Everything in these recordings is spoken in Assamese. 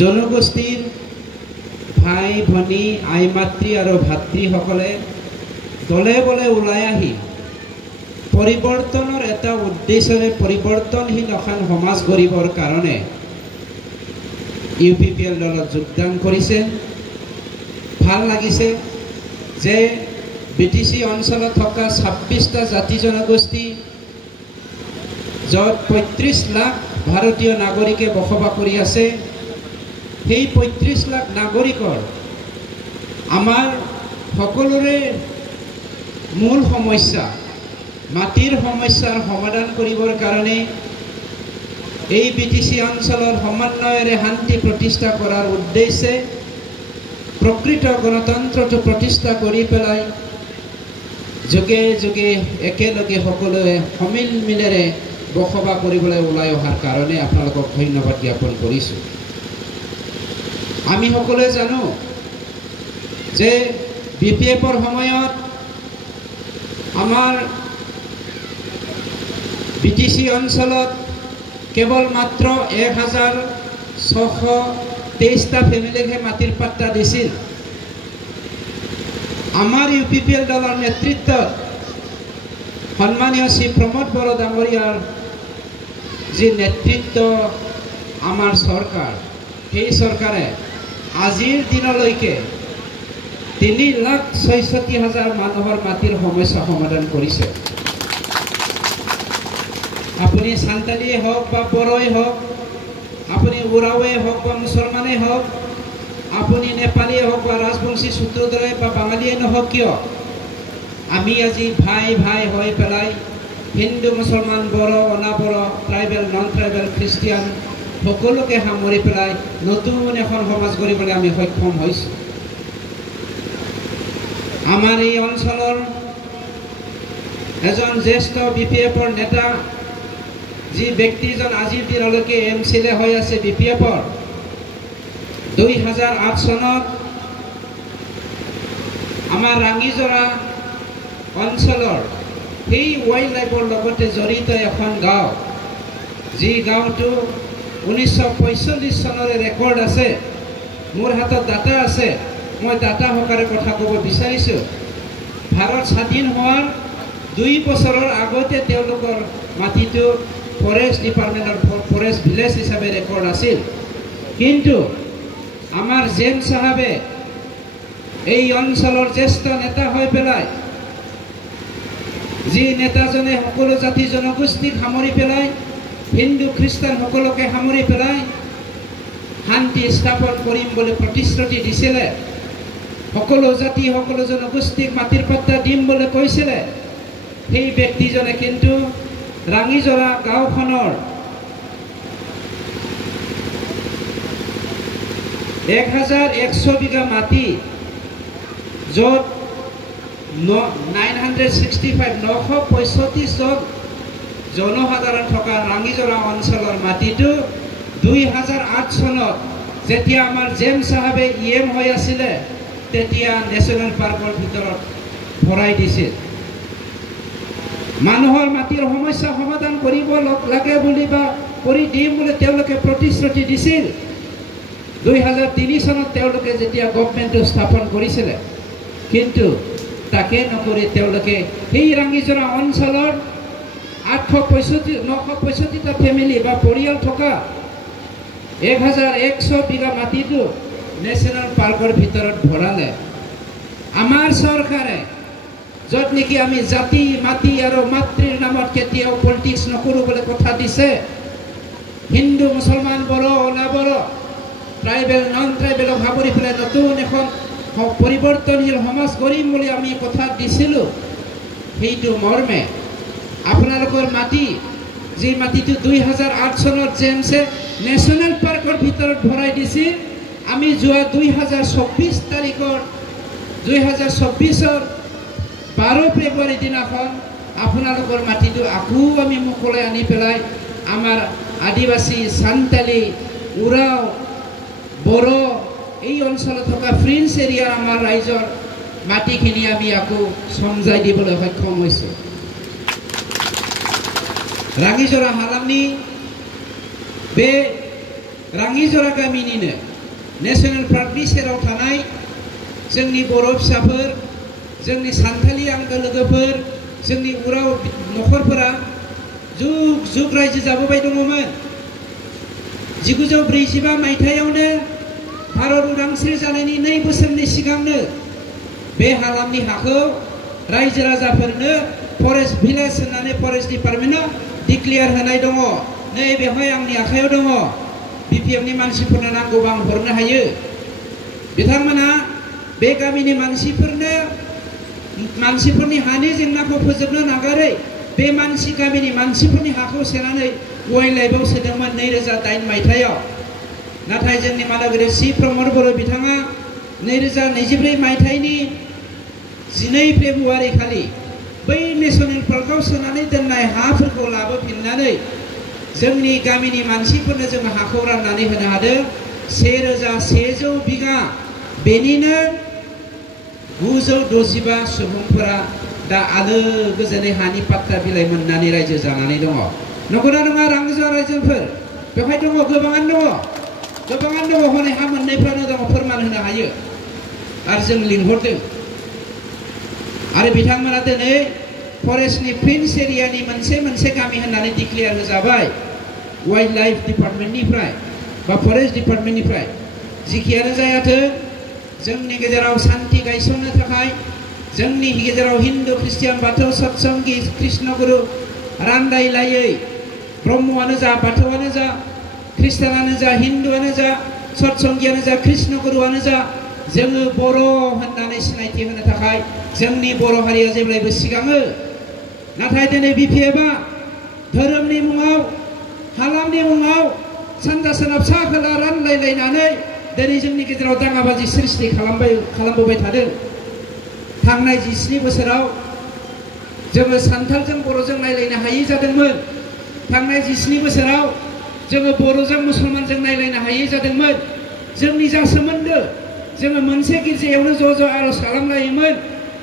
জনগোষ্ঠীৰ ভাই ভনী আই মাতৃ আৰু ভাতৃসকলে দলে বলে ওলাই আহি পৰিৱৰ্তনৰ এটা উদ্দেশ্যৰে পৰিৱৰ্তনহীন এখন সমাজ গঢ়িবৰ কাৰণে UPPL দলত যোগদান কৰিছে। ভাল লাগিছে যে BTC অঞ্চলত থকা 26টা জাতি জনগোষ্ঠী য'ত 35 লাখ ভাৰতীয় নাগৰিকে বসবাস কৰি আছে, সেই 35 লাখ নাগৰিকৰ আমাৰ সকলোৰে মূল সমস্যা মাটিৰ সমস্যাৰ সমাধান কৰিবৰ কাৰণে এই BTC অঞ্চলৰ সমন্বয়েৰে শান্তি প্ৰতিষ্ঠা কৰাৰ উদ্দেশ্যে প্ৰকৃত গণতন্ত্ৰটো প্ৰতিষ্ঠা কৰি পেলাই যোগে যোগে একেলগে সকলোৱে সমিল মিলেৰে বসবাস কৰিবলৈ ওলাই অহাৰ কাৰণে আপোনালোকক ধন্যবাদ জ্ঞাপন কৰিছোঁ। আমি সকলোৱে জানো যে BPFৰ সময়ত আমাৰ BTC অঞ্চলত কেৱল মাত্ৰ 1623টা ফেমিলিকহে মাটিৰ পাট্টা দিছিল। আমাৰ UPPL দলৰ নেতৃত্বত সন্মানীয় শ্ৰী প্ৰমোদ বড়ো ডাঙৰীয়াৰ যি নেতৃত্ব আমাৰ চৰকাৰ, সেই চৰকাৰে আজিৰ দিনলৈকে 3,66,000 মানুহৰ মাটিৰ সমস্যা সমাধান কৰিছে। আপুনি সান্তালীয়ে হওক বা বড়োই হওক, আপুনি উৰাওৱে হওক বা মুছলমানেই হওক, আপুনি নেপালীয়ে হওক বা ৰাজবংশী সূত্ৰধৰে বা বাঙালীয়ে নহওক কিয়, আমি আজি ভাই ভাই হৈ পেলাই হিন্দু মুছলমান বড়ো অনাবড়ো ট্ৰাইবেল নন ট্ৰাইবেল খ্ৰীষ্টিয়ান সকলোকে সামৰি পেলাই নতুন এখন সমাজ গঢ়িবলৈ আমি সক্ষম হৈছোঁ। আমাৰ এই অঞ্চলৰ এজন জ্যেষ্ঠ BPFৰ নেতা যি ব্যক্তিজন আজিৰ দিনলৈকে MCLA হৈ আছে BPFৰ, 2008 চনত আমাৰ ৰাঙিজৰা অঞ্চলৰ সেই ৱাইল্ড লাইফৰ লগতে জড়িত এখন গাঁও, যি গাঁওটো 1945 চনৰে ৰেকৰ্ড আছে, মোৰ হাতত ডাটা আছে, মই ডাটা সহকাৰে কথা ক'ব বিচাৰিছোঁ। ভাৰত স্বাধীন হোৱাৰ 2 বছৰৰ আগতে তেওঁলোকৰ মাটিটো ফৰেষ্ট ডিপাৰ্টমেণ্টৰ ফৰেষ্ট ভিলেজ হিচাপে ৰেকৰ্ড আছিল। কিন্তু আমাৰ জেম চাহাবে এই অঞ্চলৰ জ্যেষ্ঠ নেতা হৈ পেলাই, যি নেতাজনে সকলো জাতি জনগোষ্ঠীক সামৰি পেলাই হিন্দু খ্ৰীষ্টান সকলোকে সামৰি পেলাই শান্তি স্থাপন কৰিম বুলি প্ৰতিশ্ৰুতি দিছিলে, সকলো জাতি সকলো জনগোষ্ঠীক মাটিৰ পাট্টা দিম বুলি কৈছিলে, সেই ব্যক্তিজনে কিন্তু ৰাঙিজৰা গাঁওখনৰ 1100 বিঘা মাটি, য'ত 965 জন জনসাধাৰণ থকা ৰাঙিজৰা অঞ্চলৰ মাটিটো 2008 চনত যেতিয়া আমাৰ জেম চাহাবে EM হৈ আছিলে, তেতিয়া নেশ্যনেল পাৰ্কৰ ভিতৰত ভৰাই দিছিল। মানুহৰ মাটিৰ সমস্যা সমাধান কৰিব লাগে বুলি বা কৰি দিম বুলি তেওঁলোকে প্ৰতিশ্ৰুতি দিছিল। 2003 চনত তেওঁলোকে যেতিয়া গভৰ্ণমেণ্টটো স্থাপন কৰিছিলে, কিন্তু তাকে নকৰি তেওঁলোকে সেই ৰাঙিজৰা অঞ্চলৰ 965টা ফেমিলি বা পৰিয়াল থকা 1100 বিঘা মাটিটো নেশ্যনেল পাৰ্কৰ ভিতৰত ভৰালে। আমাৰ চৰকাৰে য'ত নেকি আমি জাতি মাটি আৰু মাতৃৰ নামত কেতিয়াও পলিটিক্স নকৰোঁ বুলি কথা দিছে, হিন্দু মুছলমান বড়ো অনাবড়ো ট্ৰাইবেল নন ট্ৰাইবেলক সামৰি পেলাই নতুন এখন পৰিৱৰ্তনশীল সমাজ গঢ়িম বুলি আমি কথা দিছিলোঁ, সেইটো মৰ্মে আপোনালোকৰ মাটি, যি মাটিটো 2008 চনত জেমছে নেশ্যনেল পাৰ্কৰ ভিতৰত ভৰাই দিছিল, আমি যোৱা 2024 তাৰিখৰ 2024ৰ 12 ফেব্ৰুৱাৰী দিনাখন আপোনালোকৰ মাটিটো আকৌ আমি মুকলাই আনি পেলাই আমাৰ আদিবাসী সান্তালী উৰাও বড়ো এই অঞ্চলত থকা ফ্ৰিঞ্চ এৰিয়া আমাৰ ৰাইজৰ মাটিখিনি আমি আকৌ সমজাই দিবলৈ সক্ষম হৈছোঁ। ৰাঙিজৰা হালামনি বে राङिजरा गामिनिनो नेशनेल पार्कनि सेराव थानाय जोंनि बर' फिसाफोर जोंनि सानथालि आंगो लोगोफोर जोंनि उराव नखरफोरा जुग जुग रायजो जाबोबाय दङमोन। 1945 मायथाइयावनो भारत उदांस्रि जानायनि 2 बोसोरनि सिगांनो बे हालामनि हाखौ रायजो राजाफोरनो फरेस्ट भिलेज होननानै फरेस्ट डिपार्टमेन्टआ डिक्लेयार होनाय दङ। नै बेवहाय आंनि आखायाव दङ। बिपिएफनि मानसिफोरनो नांगौबा आं हरनो हायो। बिथांमोना बे गामिनि मानसिफोरनि हानि जेंनाखौ फोजोबनो नागारै बे गामिनि मानसिफोरनि हाखौ सेनानै वाइल्ड लाइफआव सोदोंमोन 2008 मायथाइयाव। नाथाय जोंनि मानगोरि सि प्रमद बर' बिथाङा 2024 मायथाइनि 12 फेब्रुवारि खालि बै नेशनेल पार्कआव सोनानै दोननाय हाफोरखौ लाबोफिननानै जोंनि गामिनि मानसिफोरनो जोङो हाखौ राननानै होनो हादों। 1100 बिघा बेनिनो 965 सुबुंफोरा दा आलो गोजोनै हानि पाट्टा बिलाइ मोननानै रायजो जानानै दङ। नंगौना नङा राङिजरा रायजोफोर? बेवहाय दङ, गोबाङानो दङ हनै हा मोननायफ्रानो दङ, फोरमान होनो हायो। आरो जों लिंहरदों आरो बिथांमोना दिनै फरेस्टनि प्रिन्स एरियानि मोनसे गामि होननानै डिक्लेयार होजाबाय वाइल्ड लाइफ डिपार्टमेन्टनिफ्राय बा फरेस्ट डिपार्टमेन्टनिफ्राय। जिखियानो जायाथों जोंनि गेजेराव शान्ति गायसननो थाखाय जोंनि गेजेराव हिन्दु ख्रिस्टियान बाथौ सत्संगी कृष्णगुरु रानलायलायै ब्रह्मआनो जा बाथौआनो जा ख्रिस्टानानो जा हिन्दुआनो जा सत्संगियानो जा कृष्णगुरुआनो जा जोङो बर' होननानै सिनायथि होनो थाखाय जोंनि बर' हारिया जेब्लायबो सिगाङो। नाथाय दिनै बिपिएफआ धोरोमनि मुङाव हालामनि मुङाव सानजा सोनाब सा खोला रानलायलायनानै दिनै जोंनि गेजेराव दाङाबाजि सृष्टि खालामबोबाय थादों। थांनाय 17 बोसोराव जोङो सानथालजों बर'जों नायलायनो हायै जादोंमोन। थांनाय 17 बोसोराव जोङो बर'जों मुसलमानजों नायलायनो हायै जादोंमोन। जोंनि जा सोमोन्दो जोङो मोनसे गिर्जायावनो ज' आर'ज खालामलायोमोन।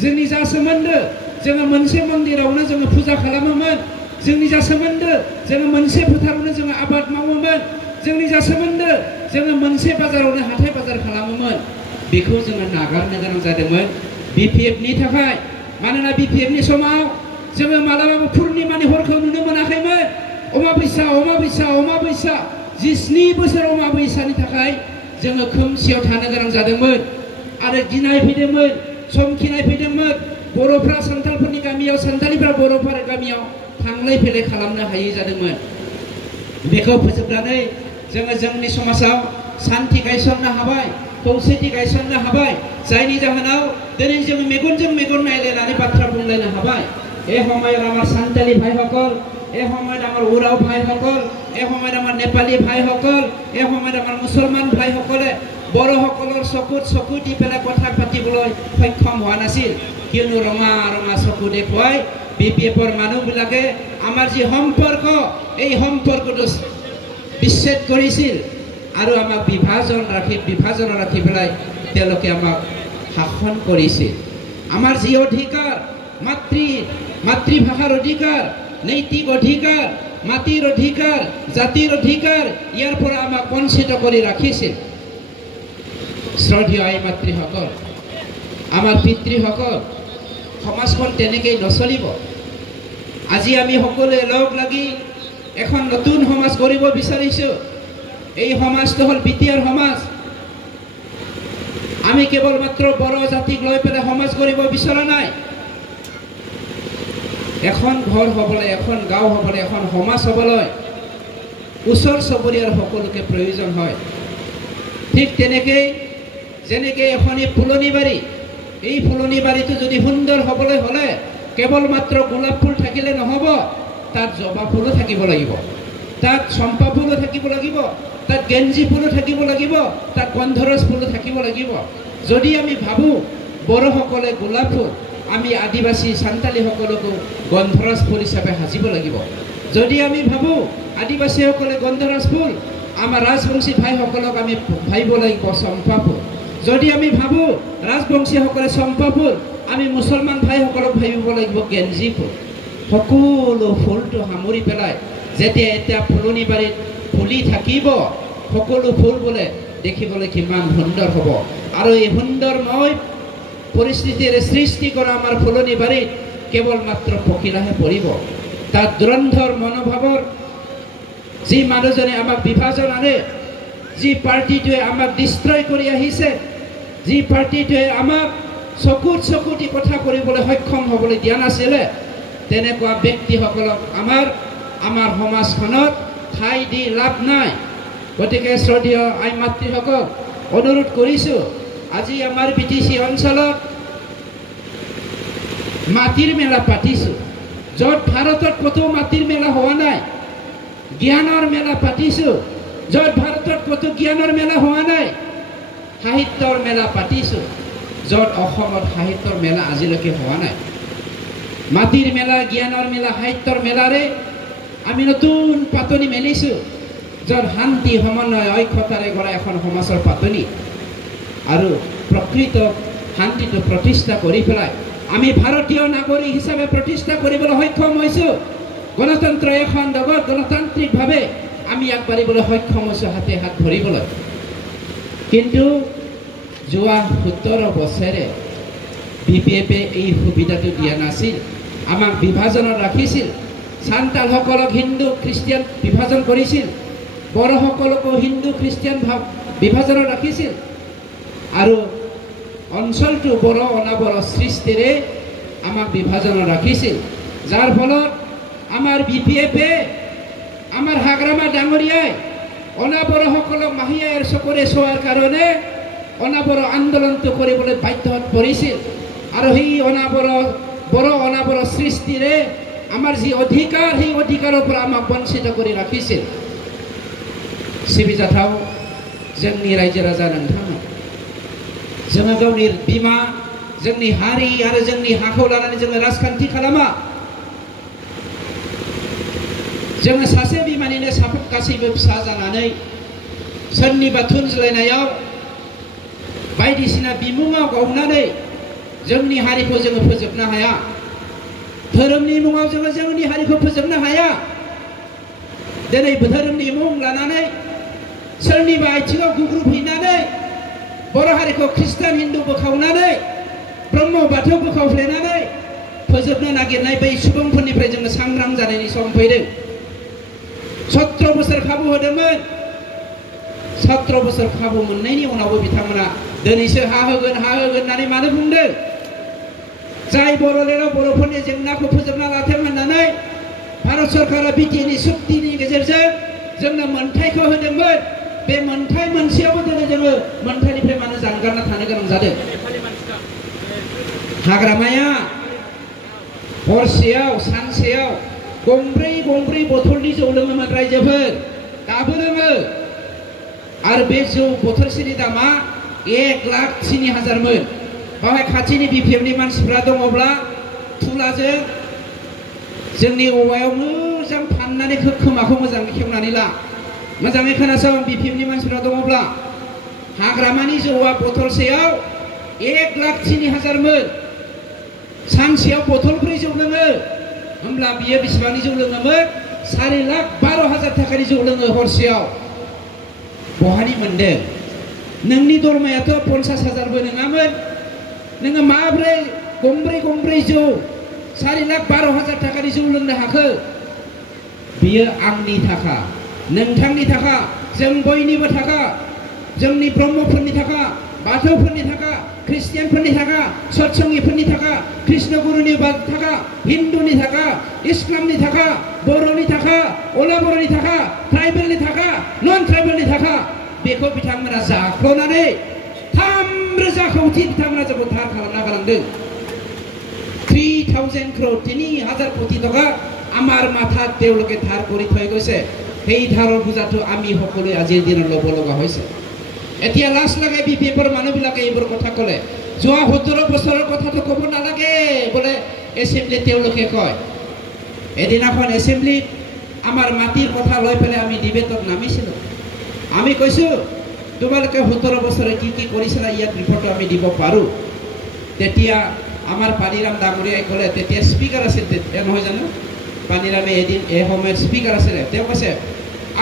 जोंनि जा सोमोन्दो जोङो मोनसे मन्दिरावनो जोङो फुजा खालामोमोन। जोंनि जा सोमोन्दो जोङो मोनसे फोथारावनो जोङो आबाद मावोमोन। जोंनि जा सोमोन्दो जोङो मोनसे बाजारावनो हाथाय बाजार खालामोमोन। बेखौ जोङो नागारनो गोनां जादोंमोन बिपिएफनि थाखाय। मानोना बिपिएफनि समाव जोङो मालाबाबो पुर्निमानि हरखौ नुनो मोनाखैमोन। अमाबैसा 17 बोसोर अमाबैसानि थाखाय जोङो खोमसियाव थानो गोनां जादोंमोन आरो गिनाय फैदोंमोन, समखिनाय फैदोंमोन। बर'फ्रा सानथालफोरनि गामियाव, सानथालिफ्रा बर'फोर गामियाव थांलाय फैलाय खालामनो हायै जादोंमोन। बेखौ फोजोबनानै जोङो जोंनि समाजाव शान्ति गायसननो हाबाय, खौसेथि गायसननो हाबाय। जायनि जाहोनाव दिनै जोङो मेगनजों मेगन नायलायनानै बाथ्रा बुंलायनो हाबाय। ए সময়ত আমাৰ সান্তালি ভাইসকল, এই সময়ত আমাৰ উৰাও ভাইসকল, এই সময়ত আমাৰ নেপালী ভাইসকল, এই সময়ত আমাৰ মুছলমান ভাইসকলে বড়োসকলৰ চকু দি পেলাই কথা পাতিবলৈ সক্ষম হোৱা নাছিল। কিয়নো ৰঙা চকু দেখুৱাই বিপিএফৰ মানুহবিলাকে আমাৰ যি সম্পৰ্ক এই সম্পৰ্কটো বিচ্ছেদ কৰিছিল আৰু আমাক বিভাজন ৰাখি পেলাই তেওঁলোকে আমাক শাসন কৰিছিল। আমাৰ যি অধিকাৰ মাতৃভাষাৰ অধিকাৰ, নৈতিক অধিকাৰ, মাটিৰ অধিকাৰ, জাতিৰ অধিকাৰ ইয়াৰ পৰা আমাক বঞ্চিত কৰি ৰাখিছিল। শ্ৰদ্ধেয় আই মাতৃসকল, আমাৰ পিতৃসকল, সমাজখন তেনেকেই নচলিব। আজি আমি সকলোৱে লগ লাগি এখন নতুন সমাজ গঢ়িব বিচাৰিছো। এই সমাজটো হ'ল বিটিআৰ সমাজ। আমি কেৱল মাত্ৰ বড়ো জাতিক লৈ পেলাই সমাজ গঢ়িব বিচৰা নাই। এখন ঘৰ হ'বলৈ, এখন গাঁও হ'বলৈ, এখন সমাজ হ'বলৈ ওচৰ চুবুৰীয়াৰ সকলোকে প্ৰয়োজন হয়। ঠিক তেনেকৈ যেনেকৈ এখনি ফুলনি বাৰী, এই ফুলনি বাৰীটো যদি সুন্দৰ হ'বলৈ হ'লে কেৱল মাত্ৰ গোলাপ ফুল থাকিলে নহ'ব, তাত জবা ফুলো থাকিব লাগিব, তাত চম্পা ফুলো থাকিব লাগিব, তাত গেঞ্জি ফুলো থাকিব লাগিব, তাত গন্ধৰাজ ফুলো থাকিব লাগিব। যদি আমি ভাবোঁ বড়োসকলে গোলাপ ফুল, আমি আদিবাসী সান্তালীসকলকো গন্ধৰাজ ফুল হিচাপে সাজিব লাগিব। যদি আমি ভাবোঁ আদিবাসীসকলে গন্ধৰাজ ফুল, আমাৰ ৰাজবংশী ভাইসকলক আমি ভাবিব লাগিব চম্পা ফুল। যদি আমি ভাবোঁ ৰাজবংশীসকলে চম্পা ফুল, আমি মুছলমান ভাইসকলক ভাবিব লাগিব গেঞ্জি ফুল। সকলো ফুলটো সামৰি পেলাই যেতিয়া এতিয়া ফুলনি বাৰীত ফুলি থাকিব, সকলো ফুল বোলে দেখিবলৈ কিমান সুন্দৰ হ'ব আৰু এই সুন্দৰময় পৰিস্থিতিৰে সৃষ্টি কৰা আমাৰ ফুলনি বাৰীত কেৱল মাত্ৰ পখিলাহে পৰিব তাৰ দুৰন্ধৰ মনোভাৱৰ যি মানুহজনে আমাক বিভাজন আনে যি পাৰ্টিটোৱে আমাক ডিষ্ট্ৰয় কৰি আহিছে যি পাৰ্টিটোৱে আমাক চকুটি কথা কৰিবলৈ সক্ষম হ'বলৈ দিয়া নাছিলে তেনেকুৱা ব্যক্তিসকলক আমাৰ সমাজখনত ঠাই দি লাভ নাই গতিকে শ্ৰদ্ধেয় আই মাতৃসকল অনুৰোধ কৰিছোঁ আজি আমাৰ BTC অঞ্চলত মাটিৰ মেলা পাতিছোঁ য'ত ভাৰতত কতো মাটিৰ মেলা হোৱা নাই জ্ঞানৰ মেলা পাতিছোঁ য'ত ভাৰতত কতো জ্ঞানৰ মেলা হোৱা নাই সাহিত্যৰ মেলা পাতিছোঁ য'ত অসমত সাহিত্যৰ মেলা আজিলৈকে হোৱা নাই মাটিৰ মেলা জ্ঞানৰ মেলা সাহিত্যৰ মেলাৰে আমি নতুন পাতনি মেলিছোঁ য'ত শান্তি সমন্বয় ঐক্যতাৰে গঢ়া এখন সমাজৰ পাতনি আৰু প্ৰকৃত শান্তিটো প্ৰতিষ্ঠা কৰি পেলাই আমি ভাৰতীয় নাগৰিক হিচাপে প্ৰতিষ্ঠা কৰিবলৈ সক্ষম হৈছোঁ গণতন্ত্ৰ এখন জগত গণতান্ত্ৰিকভাৱে আমি আগবাঢ়িবলৈ সক্ষম হৈছোঁ হাতে হাত ধৰিবলৈ কিন্তু যোৱা 17 বছৰে BPFে এই সুবিধাটো দিয়া নাছিল আমাক বিভাজনত ৰাখিছিল সান্তালসকলক হিন্দু খ্ৰীষ্টিয়ান বিভাজন কৰিছিল বড়োসকলকো হিন্দু খ্ৰীষ্টিয়ান বিভাজনত ৰাখিছিল আৰু অঞ্চলটো বড় অনাবড় সৃষ্টিৰে আমাক বিভাজনত ৰাখিছিল যাৰ ফলত আমাৰ BPFে আমাৰ হাগ্ৰামা ডাঙৰীয়াই অনাবড়সকলক মাহিয়াৰ চকুৰে চোৱাৰ কাৰণে অনাবড় আন্দোলনটো কৰিবলৈ বাধ্যত পৰিছিল আৰু সেই বড় অনাবড় সৃষ্টিৰে আমাৰ যি অধিকাৰ সেই অধিকাৰৰ পৰা আমাক বঞ্চিত কৰি ৰাখিছিল सिबिजाथाव जोंनि रायजो राजा नोंथांमोन जोङो गावनि बिमा जोंनि हारि आरो जोंनि हाखौ लानानै जोङो राजखान्थि खालामा जोङो सासे बिमानिनो गासैबो फिसा जानानै सोरनिबा थुनज्लायनायाव बायदिसिना बिमुङाव गावनानै जोंनि हारिखौ जोङो फोजोबनो हाया धोरोमनि मुङाव जोङो जोंनि हारिखौ फोजोबनो हाया दिनै धोरोमनि मुं लानानै सोरनिबा आथिङाव गुग्रुबहैनानै बर' हारिखौ ख्रिस्टान हिन्दु बोखावनानै ब्रह्म बाथौ बोखावफ्लेनानै फोजोबनो नागिरनाय बै सुबुंफोरनिफ्राय जोङो सांग्रां जानायनि सम फैदों 17 बोसोर खाबु होदोंमोन 17 बोसोर खाबु मोननायनि उनावबो बिथांमोना दिनैसो हा होगोन होननानै मानो बुंदों जाय बर'लेण्डआव बर'फोरनि जेंनाखौ फोजोबना लाथों होननानै भारत सरकारा बिटिएनि सुक्तिनि गेजेरजों जोंनो मोनथायखौ होदोंमोन बे मोनथाय मोनसेयावबो दिनै जोङो मोनथायनिफ्राय मानो जानगारना थानो गोनां जादों हाग्रामाया हरसेयाव सानसेयाव गंब्रै बथलनि जौ लोङोमोन रायजोफोर दाबो लोङो आरो बे जौ बथलसेनि दामा 1,03,000मोन बावहाय खाथिनि BPFनि मानसिफ्रा दङब्ला थुलाजों जोंनि औवायाव मोजां फाननानै खोमाखौ मोजाङै खेवनानै ला मोजाङै खोनासं BPFनि मानसिफ्रा दङब्ला हाग्रामानि जौआ बथलसेयाव 1,03,000मोन सानसेयाव बथलब्रै जौ लोङो होमब्ला बियो बेसेबांनि जौ लोङोमोन 4,12,000 थाखानि जौ लोङो हरसेयाव बहानि मोनदों नोंनि दरमायाथ' 50,000बो नङामोन नोङो माब्रै गंब्रै जौ 4,12,000 थाखानि जौ लोंनो हाखो बियो आंनि थाखा नोंथांनि थाखा जों बयनिबो थाखा जोंनि ब्रह्मफोरनि थाखा बाथौफोरनि थाखा ख्रिस्टियानफोरनि थाखा सत्संगिफोरनि थाखा कृष्णगुरुनि थाखा हिन्दुनि थाखा इस्लामनि थाखा बर'नि थाखा अलाबर'नि थाखा ट्राइबेलनि थाखा नन ट्राइबेलनि थाखा बेखौ बिथांमोना जाख्ल'नानै 3,000 कोटी बिथांमोना जोंखौ धार खालामना गालांदों 3,000 crore 3,000 কোটি টকা আমাৰ মাথাত তেওঁলোকে ধাৰ কৰি থৈ গৈছে সেই ধাৰৰ বুজাটো আমি সকলোৱে আজিৰ দিনত ল'ব লগা হৈছে এতিয়া লাজ লাগে BPFৰ মানুহবিলাকে এইবোৰ কথা ক'লে যোৱা 17 বছৰৰ কথাটো ক'ব নালাগে বোলে এছেম্বলি তেওঁলোকে কয় এদিনাখন এছেম্বলিত আমাৰ মাটিৰ কথা লৈ পেলাই আমি ডিবেটত নামিছিলোঁ আমি কৈছোঁ তোমালোকে 17 বছৰে কি কৰিছিলা ইয়াত ৰিপৰ্ট আমি দিব পাৰোঁ তেতিয়া আমাৰ পানীৰাম ডাঙৰীয়াই ক'লে তেতিয়া স্পিকাৰ আছিল তেতিয়া নহয় জানো পানীৰামে এদিন এই সময়ত স্পিকাৰ আছিলে তেওঁ কৈছে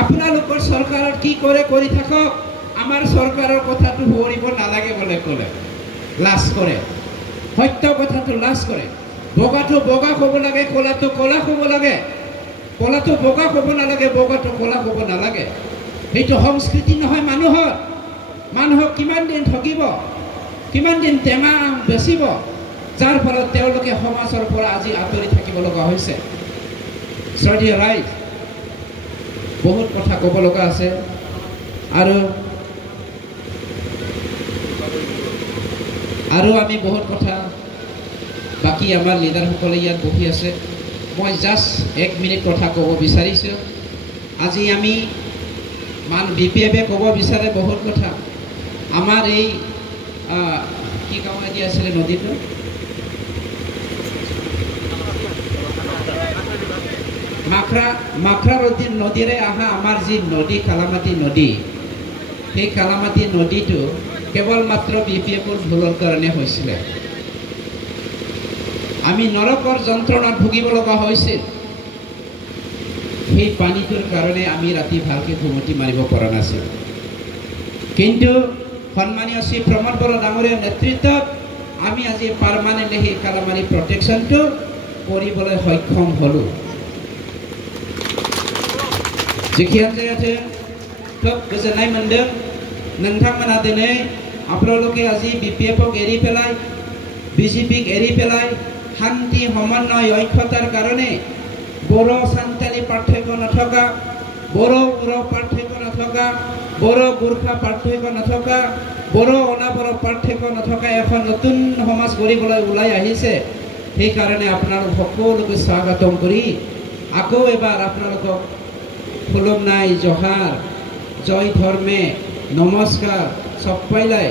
আপোনালোকৰ চৰকাৰত কি কৰে কৰি থাকক, আমাৰ চৰকাৰৰ কথাটো ভৰিব নালাগে বলে ক'লে লাজ কৰে। সত্য কথাটো লাজ কৰে। বগাটো বগা ক'ব লাগে, ক'লাটো ক'লা ক'ব লাগে। ক'লাটো বগা ক'ব নালাগে, বগাটো ক'লা ক'ব নালাগে। সেইটো সংস্কৃতি নহয় মানুহৰ। মানুহক কিমান দিন ঠগিব, কিমান দিন টেমা বেচিব, যাৰ ফলত তেওঁলোকে সমাজৰ পৰা আজি আঁতৰি থাকিব লগা হৈছে। শ্ৰদ্ধেয় ৰাইজ, বহুত কথা ক'ব লগা আছে আৰু আমি বহুত কথা বাকী আমাৰ লিডাৰসকলে ইয়াত বহি আছে। মই জাষ্ট 1 মিনিট কথা ক'ব বিচাৰিছোঁ। আজি আমি BPF ক'ব বিচাৰে বহুত কথা। আমাৰ এই কি কামাই দিয়া আছিলে নদীটো, মাখৰা নদীৰে অহা আমাৰ যি নদী কালামাটি নদী, সেই কালামাটি নদীটো কেৱল মাত্ৰ BPFৰ ভুলৰ কাৰণে হৈছিলে। আমি নৰকৰ যন্ত্ৰণাত ভুগিব লগা হৈছিল। সেই পানীটোৰ কাৰণে আমি ৰাতি ভালকৈ ঘুমটি মাৰিব পৰা নাছিল। কিন্তু সন্মানীয় শ্ৰী প্ৰমোদ বড়ো ডাঙৰীয়াৰ নেতৃত্বত আমি আজি পাৰ্মানেণ্টলি সেই কালামাৰী প্ৰটেকশ্যনটো কৰিবলৈ সক্ষম হ'লোঁ। जेखियानो जायाथों खोब गोजोननाय मोनदों। नोंथांमोना दिनै আপোনালোকে আজি BPFক এৰি পেলাই, BJPক এৰি পেলাই শান্তি সমন্বয় ঐক্যতাৰ কাৰণে বড়ো সান্তালী পাৰ্থক্য নথকা, বড়ো পাৰ্থক্য নথকা, বড়ো গোৰ্খা পাৰ্থক্য নথকা, বড়ো অনাবড়ো পাৰ্থক্য নথকা এখন নতুন সমাজ গঢ়িবলৈ ওলাই আহিছে। সেইকাৰণে আপোনালোক সকলোকে স্বাগতম কৰি আকৌ এবাৰ আপোনালোকক খুলুমনাই, জহাৰ, জয় ধৰ্মে, নমস্কাৰ, সব পাইলাই।